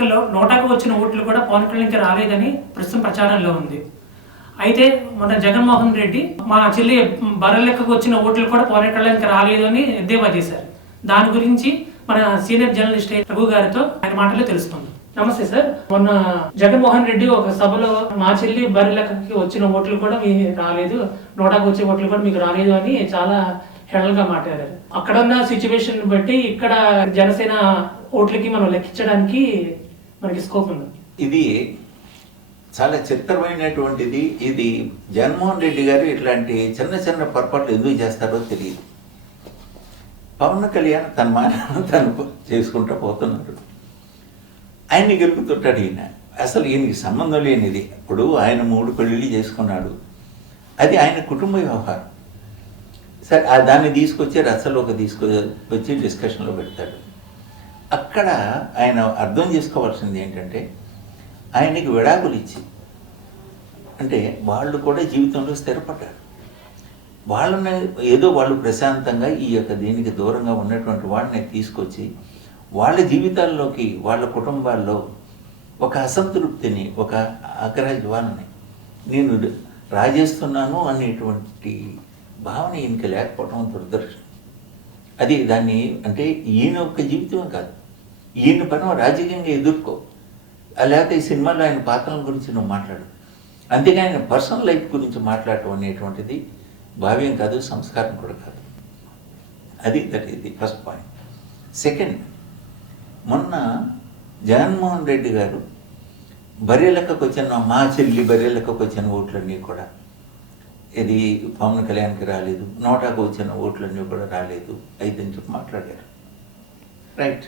ఎన్నికల్లో నోటాకు వచ్చిన ఓట్లు కూడా పవన్ కళ్యాణ్కి రాలేదని ప్రస్తుతం ప్రచారంలో ఉంది. అయితే మన జగన్మోహన్ రెడ్డి మా చెల్లి బర్రెలెక్కకు వచ్చిన ఓట్లు కూడా పవన్ కళ్యాణ్కి రాలేదు అని ఎద్దేవా చేశారు. దాని గురించి మన సీనియర్ జర్నలిస్ట్ రఘు గారితో ఆయన మాటలో తెలుసుకుందాం. నమస్తే సార్. మొన్న జగన్మోహన్ రెడ్డి ఒక సభలో మా చెల్లి బర్రెలెక్కకి వచ్చిన ఓట్లు కూడా మీకు రాలేదు, నోటాకు వచ్చే ఓట్లు కూడా మీకు రాలేదు అని చాలా హేళనగా మాట్లాడారు. అక్కడున్న సిచ్యువేషన్ బట్టి ఇక్కడ జనసేన ఓట్లకి మనం లెక్కించడానికి మనకి స్కోప్ ఉంది. ఇది చాలా చిత్రమైనటువంటిది. ఇది జగన్మోహన్ రెడ్డి గారు ఇట్లాంటి చిన్న చిన్న పొరపాట్లు ఎందుకు చేస్తారో తెలియదు. పవన్ కళ్యాణ్ తన మాటను తను చేసుకుంటూ పోతున్నాడు. ఆయన్ని గెలుపుతుంటాడు ఈయన. అసలు ఈయనకి సంబంధం లేనిది. ఇప్పుడు ఆయన 3 పెళ్ళిళ్ళు చేసుకున్నాడు, అది ఆయన కుటుంబ వ్యవహారం. సరే, దాన్ని తీసుకొచ్చి రచ్చలోకి తీసుకొచ్చి డిస్కషన్లో పెడతాడు. అక్కడ ఆయన అర్థం చేసుకోవాల్సింది ఏంటంటే, ఆయనకి విడాకులు ఇచ్చి, అంటే వాళ్ళు కూడా జీవితంలో స్థిరపడ్డారు. వాళ్ళని ఏదో వాళ్ళు ప్రశాంతంగా ఈ యొక్క దీనికి దూరంగా ఉన్నటువంటి వాళ్ళని తీసుకొచ్చి వాళ్ళ జీవితాల్లోకి, వాళ్ళ కుటుంబాల్లో ఒక అసంతృప్తిని, ఒక ఆగ్రహజ్వాలని నేను రాజేస్తున్నాను అనేటువంటి భావన ఈయనకి లేకపోవడం దురదృష్టం. అది దాన్ని అంటే ఈయన యొక్క జీవితమే కాదు, ఈయన పని రాజకీయంగా ఎదుర్కో, లేకపోతే ఈ సినిమాలో ఆయన పాత్రల గురించి నువ్వు మాట్లాడు. అంతేగా ఆయన పర్సనల్ లైఫ్ గురించి మాట్లాడటం అనేటువంటిది భావ్యం కాదు, సంస్కారం కూడా కాదు. ఇది ఫస్ట్ పాయింట్. సెకండ్, మొన్న జగన్మోహన్ రెడ్డి గారు బర్రెలెక్కకు వచ్చిన మా చెల్లి బర్రెలెక్కకు వచ్చిన ఓట్లన్నీ కూడా ఇది పవన్ కళ్యాణ్కి రాలేదు, నోటాకు వచ్చిన ఓట్లన్నీ కూడా రాలేదు అయితేని చెప్పి మాట్లాడారు. రైట్.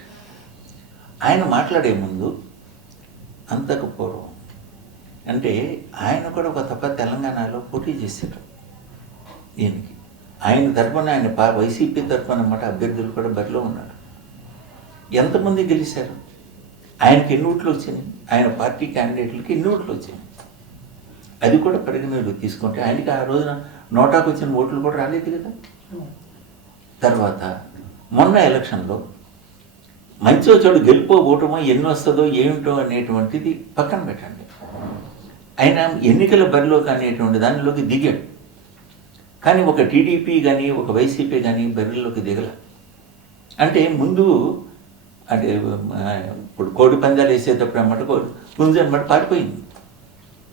ఆయన మాట్లాడే ముందు అంతకు పూర్వం అంటే ఆయన కూడా ఒక తప్ప తెలంగాణలో పోటీ చేశారు. ఈయనకి ఆయన తరఫున ఆయన వైసీపీ తరఫున అన్నమాట అభ్యర్థులు కూడా బరిలో ఉన్నారు. ఎంతమంది గెలిచారు? ఆయనకి ఎన్ని ఓట్లు వచ్చినాయి? ఆయన పార్టీ క్యాండిడేట్లకి ఎన్ని ఓట్లు వచ్చినాయి? అది కూడా పరిగణలోకి తీసుకుంటే ఆయనకి ఆ రోజున నోటాకు వచ్చిన ఓట్లు కూడా రాలేదు కదా. తర్వాత మొన్న ఎలక్షన్లో మంచో చెడు గెలుపో ఓటమో ఎన్ని వస్తుందో ఏమిటో అనేటువంటిది పక్కన పెట్టండి. ఆయన ఎన్నికల బరిలోకి అనేటువంటి దానిలోకి దిగాడు. కానీ ఒక టీడీపీ కానీ ఒక వైసీపీ కానీ బరిలోకి దిగల. అంటే ముందు అంటే ఇప్పుడు కోడి పందాలు వేసేటప్పుడు అన్నమాట పుంజు అనమాట పారిపోయింది.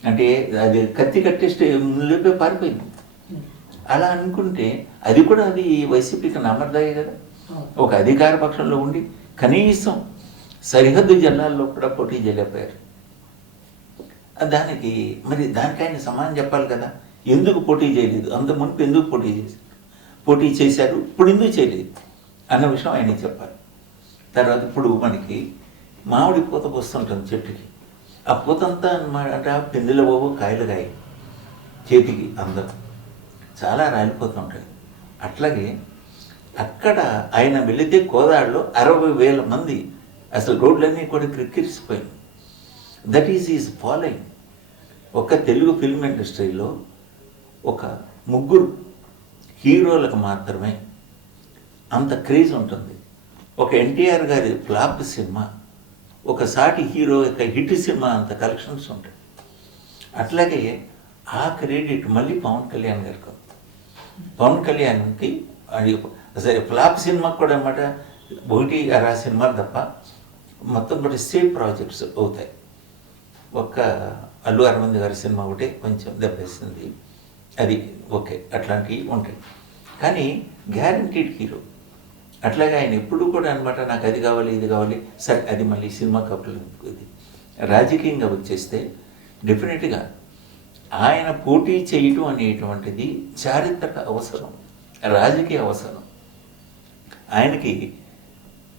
అంటే అది కత్తి కట్టేస్తే ముందులోపే పారిపోయింది. అలా అనుకుంటే అది కూడా అది వైసీపీకి నమ్మర్దాయే కదా. ఒక అధికార పక్షంలో ఉండి కనీసం సరిహద్దు జిల్లాల్లో కూడా పోటీ చేయలేకపోయారు. దానికి ఆయన సమానం చెప్పాలి కదా. ఎందుకు పోటీ చేయలేదు, అంత మునుపు ఎందుకు పోటీ చేశారు, ఇప్పుడు ఎందుకు చేయలేదు అన్న విషయం ఆయనకి చెప్పాలి. తర్వాత ఇప్పుడు మనకి మామిడి పూత వస్తుంటుంది చెట్టుకి, ఆ పూతంతా అన్నమాట పిందెల పోవు కాయలు కాయ చేతికి అందరం చాలా రాలిపోతుంటాయి. అట్లాగే అక్కడ ఆయన వెళితే కోదాడలో 60,000 మంది అసలు రోడ్లన్నీ కూడా క్రిక్కిరిసిపోయింది. That is following. ఒక తెలుగు ఫిల్మ్ ఇండస్ట్రీలో ఒక 3 హీరోలకు మాత్రమే అంత క్రేజ్ ఉంటుంది. ఒక ఎన్టీఆర్ గారి ఫ్లాప్ సినిమా, ఒక సాటి హీరో యొక్క హిట్ సినిమా అంత కలెక్షన్స్ ఉంటాయి. అట్లాగే ఆ క్రెడిట్ మళ్ళీ పవన్ కళ్యాణ్ గారికి. పవన్ కళ్యాణ్కి సరే ఫ్లాప్ సినిమా కూడా అన్నమాట 1-6 సినిమాలు తప్ప మొత్తం కూడా సేఫ్ ప్రాజెక్ట్స్ అవుతాయి. ఒక్క అల్లు అరవింద్ గారి సినిమా ఒకటే కొంచెం దెబ్బేస్తుంది, అది ఓకే, అట్లాంటివి ఉంటాయి. కానీ గ్యారంటీడ్ హీరో. అట్లాగే ఆయన ఎప్పుడు కూడా అనమాట నాకు అది కావాలి ఇది కావాలి, సరే అది మళ్ళీ సినిమా కప్పులు ఇది రాజకీయంగా వచ్చేస్తే డెఫినెట్గా ఆయన పోటీ చేయటం అనేటువంటిది చారిత్రక అవసరం, రాజకీయ అవసరం. ఆయనకి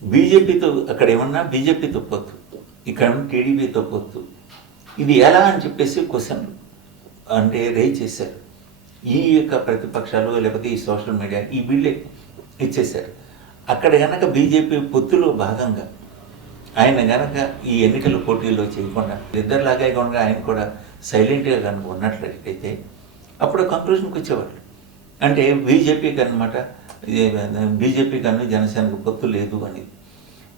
బీజేపీతో అక్కడ ఏమన్నా బీజేపీతో పొత్తు, ఇక్కడ టీడీపీతో పొత్తు, ఇది ఎలా అని చెప్పేసి క్వశ్చన్ అంటే రేజ్ చేశారు. ఈ యొక్క ప్రతిపక్షాలు లేకపోతే ఈ సోషల్ మీడియా ఈ వీళ్ళే ఇచ్చేశారు. అక్కడ కనుక బీజేపీ పొత్తులో భాగంగా ఆయన కనుక ఈ ఎన్నికల పోటీల్లో చేయకుండా ఇద్దరులాగా కనుక ఆయన కూడా సైలెంట్గా కనుక ఉన్నట్లయితే అప్పుడు కంక్లూషన్కి వచ్చేవాళ్ళు. అంటే బీజేపీకి అనమాట బీజేపీ కన్నా జనసేనకు పొత్తు లేదు అనేది.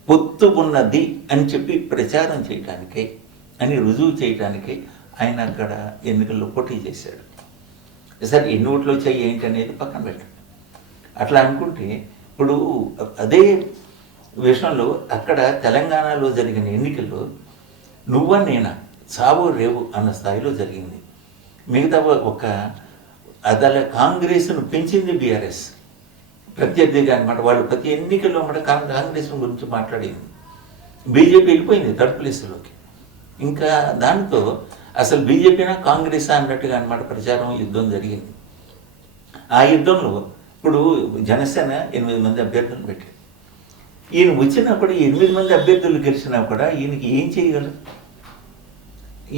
పొత్తు ఉన్నది అని చెప్పి ప్రచారం చేయటానికే, అని రుజువు చేయటానికే ఆయన అక్కడ ఎన్నికల్లో పోటీ చేశాడు. సరే ఎన్ని ఓట్లు వచ్చాయి ఏంటి అనేది పక్కన పెట్టండి. అట్లా అనుకుంటే ఇప్పుడు అదే విషయంలో అక్కడ తెలంగాణలో జరిగిన ఎన్నికల్లో నువ్వా నేనా సావో రేవు అన్న స్థాయిలో జరిగింది. మిగతా ఒక అదల కాంగ్రెస్ను పెంచింది బీఆర్ఎస్ ప్రత్యర్థిగా అనమాట. వాళ్ళు ప్రతి ఎన్నికల్లో అన్నమాట కాంగ్రెస్ గురించి మాట్లాడింది. బీజేపీ వెళ్ళిపోయింది థర్డ్ ప్లేస్లోకి. ఇంకా దాంతో అసలు బీజేపీనా కాంగ్రెసా అన్నట్టుగా అనమాట ప్రచారం యుద్ధం జరిగింది. ఆ యుద్ధంలో ఇప్పుడు జనసేన 8 మంది అభ్యర్థులు పెట్టారు. ఈయన వచ్చినప్పుడు 8 మంది అభ్యర్థులు గెలిచినా కూడా ఈయనకి ఏం చేయగలరు?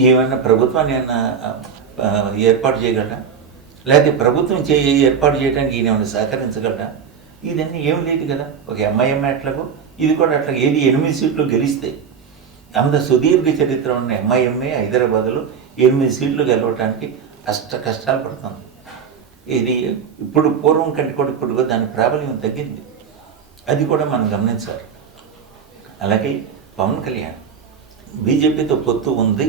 ఏమన్నా ప్రభుత్వాన్ని ఏమన్నా ఏర్పాటు చేయగలరా? లేకపోతే ప్రభుత్వం ఏర్పాటు చేయడానికి ఈయన ఏమైనా సహకరించగలరా? ఇదన్నీ ఏం లేదు కదా. ఒక ఎంఐఎం అట్లాగో ఇది కూడా అట్లా ఏది 8 సీట్లు గెలిస్తే అంత సుదీర్ఘ చరిత్ర ఉన్న ఎంఐఎంఏ హైదరాబాద్లో 8 సీట్లు గెలవటానికి కష్టాలు పడుతుంది. ఇది ఇప్పుడు పూర్వం కంటే కూడా ఇప్పుడు దాని ప్రాబల్యం తగ్గింది. అది కూడా మనం గమనించాలి. అలాగే పవన్ కళ్యాణ్ బీజేపీతో పొత్తు ఉంది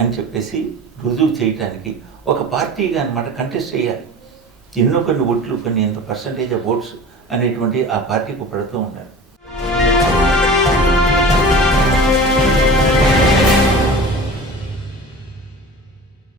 అని చెప్పేసి రుజువు చేయడానికి ఒక పార్టీగా అనమాట కంటెస్ట్ చేయాలి. ఎన్నో కొన్ని ఓట్లు కొన్ని ఎంత పర్సంటేజ్ ఆఫ్ ఓట్స్ అనేటువంటి ఆ పార్టీకి పడుతూ ఉన్నారు.